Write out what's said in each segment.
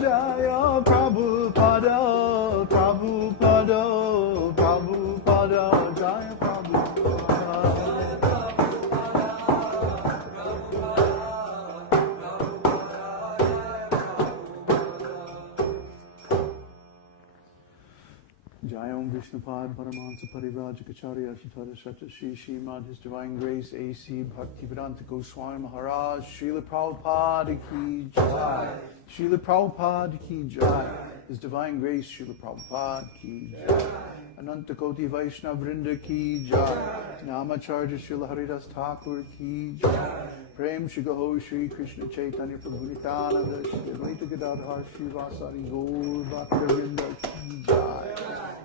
Jaya Prabhupada, Prabhupada, Prabhupada, Jaya Prabhupada. Jayam Vishnupad Paramahansa Parivrajacharya Ashatara Shata Shri Srimad His Divine Grace A.C. Bhaktivedanta Goswami Maharaj Srila Prabhupada Ki Jai. Srila Prabhupada Ki Jai. His Divine Grace Srila Prabhupada Ki Jai. Ananta Koti Vaishnava Vrinda Ki Jai. Namacharya Srila Haridas Thakur Ki Jai. Prem Shri Gaho Shri Krishna Chaitanya Prabhu Nityananda Shri Advaita Gadadhar Shri Vasari Gaur Bhakta-vrinda Ki Jai.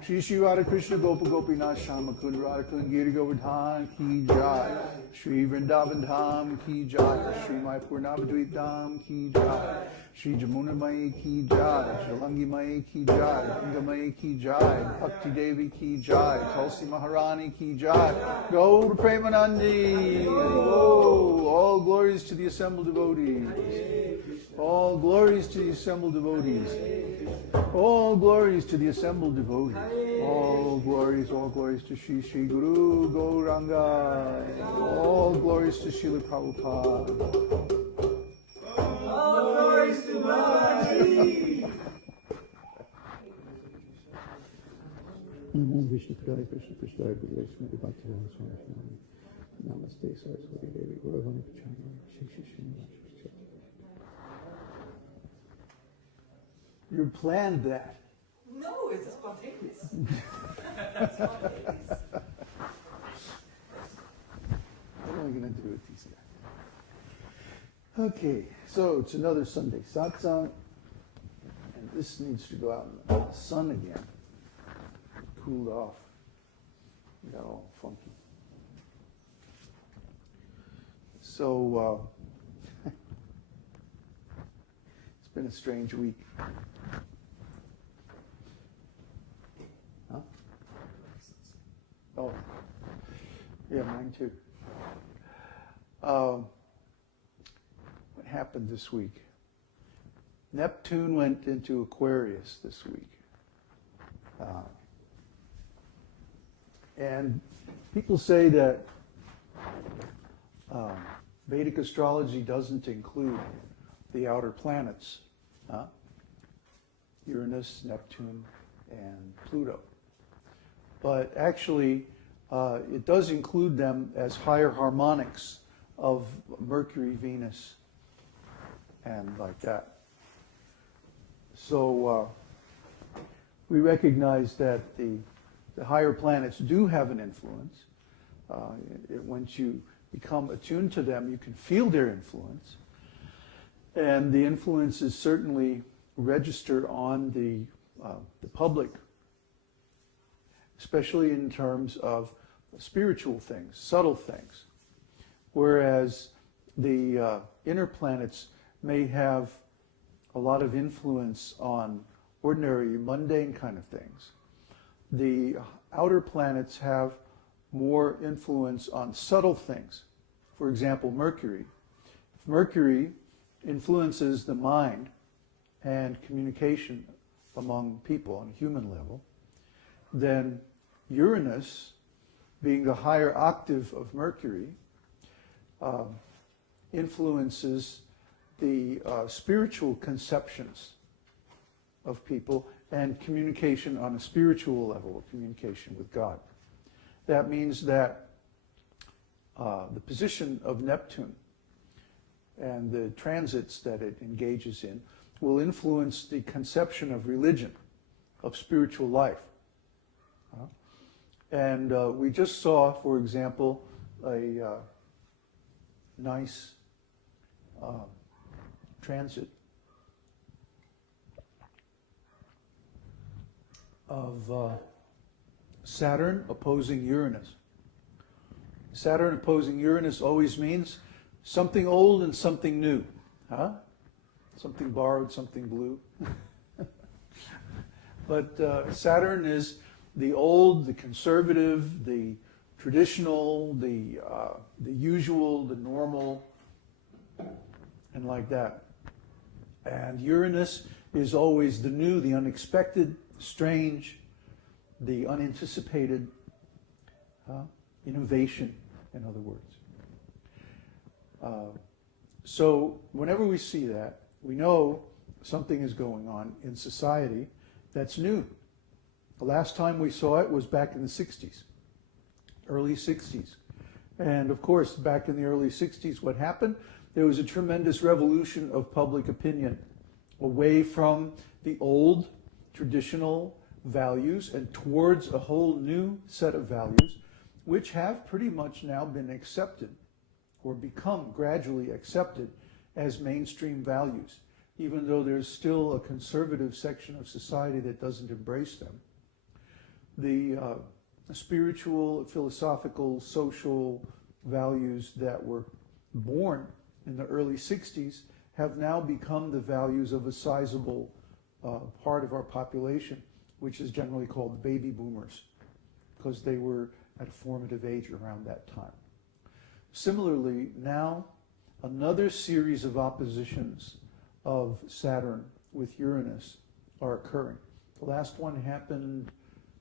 Shri Shri Radha Krishna Gopa Gopinath Shama Kund Radha Kund Giri Govardhan Ki Jai. Shri Vrindavan Dham Ki Jai. Shri Mayapur Navadvip Dham Ki Jai. Shri Jamuna Mai Ki Jai. Jalangi Mai Ki Jai. Ganga Mai Ki Jai. Bhakti Devi Ki Jai. Tulsi Maharani Ki Jai. Gaur Premanandi. Oh, all glories to the assembled devotees. All glories to the assembled devotees. All glories to the assembled devotees. All glories to Shri Shri Guru Gauranga. All glories to Srila Prabhupada. All glories to Bhakti. Vishnu Padaya Krishna Padaya Guru Srimati Bhakti-rasāmṛta-sindhu. Namaste Saraswati Devi Gauravani Pacharya Shri Shri Srinivasa. You planned that. No, it's spontaneous. What am I going to do with these guys? Okay, so it's another Sunday Satsang, and this needs to go out in the sun again. Cooled off. It got all funky. So, it's been a strange week. Huh? Oh, yeah, mine too. What happened this week? Neptune went into Aquarius this week. And people say that Vedic astrology doesn't include the outer planets, Uranus, Neptune, and Pluto. But actually, it does include them as higher harmonics of Mercury, Venus, and like that. So we recognize that the higher planets do have an influence. Once you become attuned to them, you can feel their influence. And the influence is certainly registered on the public, especially in terms of spiritual things, subtle things. Whereas the inner planets may have a lot of influence on ordinary, mundane kind of things. The outer planets have more influence on subtle things. For example, Mercury. If Mercury influences the mind and communication among people on a human level, then Uranus, being the higher octave of Mercury, influences the spiritual conceptions of people and communication on a spiritual level, communication with God. That means that the position of Neptune and the transits that it engages in will influence the conception of religion, of spiritual life. And we just saw, for example, a nice transit of Saturn opposing Uranus. Saturn opposing Uranus always means something old and something new. Something borrowed, something blue. But Saturn is the old, the conservative, the traditional, the usual, the normal, and like that. And Uranus is always the new, the unexpected, strange, the unanticipated, innovation, in other words. So whenever we see that, we know something is going on in society that's new. The last time we saw it was back in the 60s, early 60s. And of course, back in the early 60s, what happened? There was a tremendous revolution of public opinion away from the old traditional values and towards a whole new set of values, which have pretty much now been accepted or become gradually accepted as mainstream values, even though there's still a conservative section of society that doesn't embrace them. The spiritual, philosophical, social values that were born in the early 60s have now become the values of a sizable part of our population, which is generally called the baby boomers, because they were at a formative age around that time. Similarly, now another series of oppositions of Saturn with Uranus are occurring. The last one happened,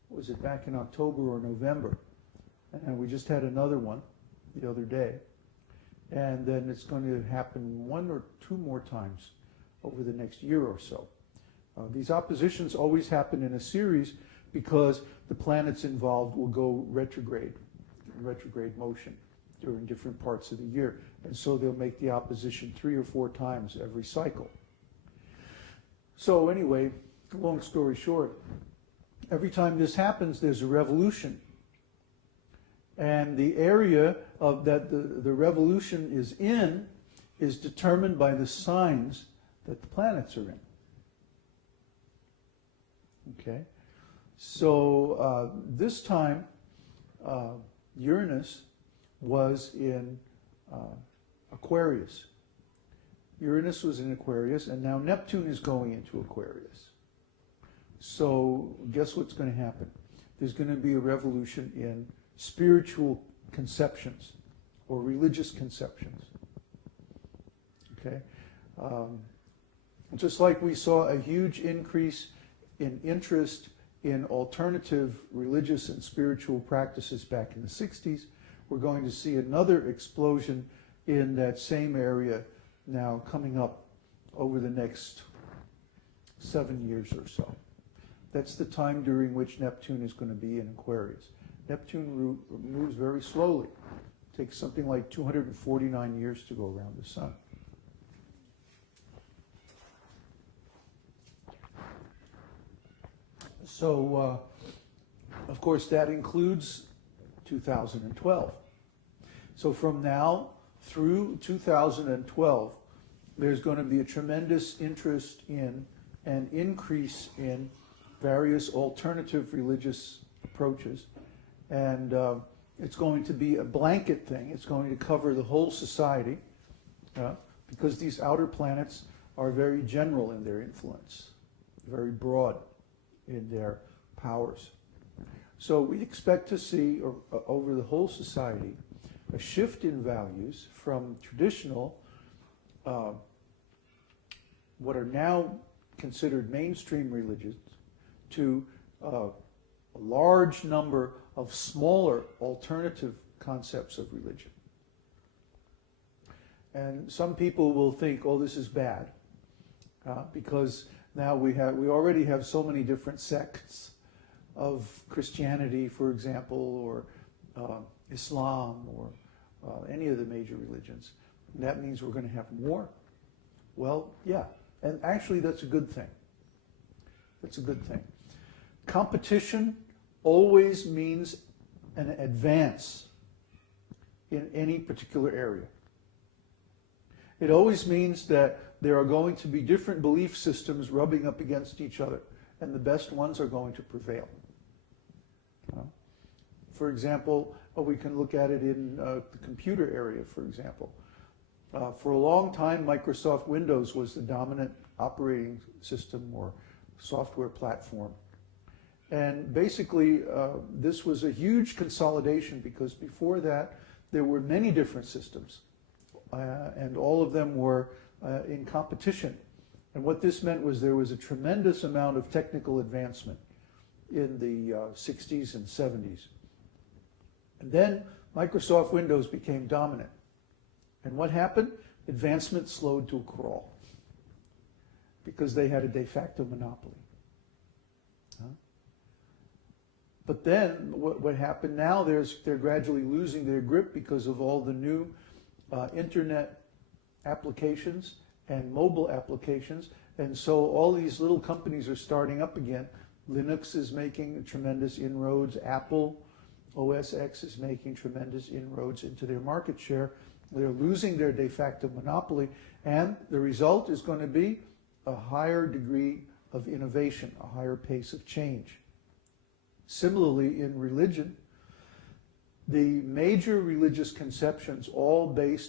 was it back in October or November? And we just had another one the other day. And then it's going to happen one or two more times over the next year or so. These oppositions always happen in a series because the planets involved will go retrograde, in retrograde motion during different parts of the year. And so they'll make the opposition 3 or 4 times every cycle. So anyway, long story short, every time this happens, there's a revolution. And the area of that the revolution is in is determined by the signs that the planets are in. Okay? So this time, Uranus was in Aquarius. Uranus was in Aquarius, and now Neptune is going into Aquarius. So guess what's going to happen? There's going to be a revolution in spiritual conceptions or religious conceptions. Okay? Just like we saw a huge increase in interest in alternative religious and spiritual practices back in the 60s, we're going to see another explosion in that same area now coming up over the next 7 years or so. That's the time during which Neptune is going to be in Aquarius. Neptune moves very slowly. It takes something like 249 years to go around the sun. So, of course, that includes 2012. So from now through 2012, there's going to be a tremendous interest in and increase in various alternative religious approaches. And it's going to be a blanket thing. It's going to cover the whole society because these outer planets are very general in their influence, very broad in their powers. So we expect to see over the whole society a shift in values from traditional, what are now considered mainstream religions, to a large number of smaller alternative concepts of religion. And some people will think, oh, this is bad, because now we already have so many different sects of Christianity, for example, or Islam, or any of the major religions. And that means we're going to have more. Well, yeah, and actually that's a good thing. That's a good thing. Competition always means an advance in any particular area. It always means that there are going to be different belief systems rubbing up against each other, and the best ones are going to prevail. For example, we can look at it in the computer area, for example. For a long time, Microsoft Windows was the dominant operating system or software platform. And basically, this was a huge consolidation because before that, there were many different systems. And all of them were in competition And what this meant was there was a tremendous amount of technical advancement in the 60s and 70s. And then Microsoft Windows became dominant. And what happened? Advancement slowed to a crawl because they had a de facto monopoly. But then what happened now, they're gradually losing their grip because of all the new internet applications and mobile applications. And so all these little companies are starting up again. Linux is making tremendous inroads. Apple OS X is making tremendous inroads into their market share. They're losing their de facto monopoly. And the result is going to be a higher degree of innovation, a higher pace of change. Similarly, in religion, the major religious conceptions all based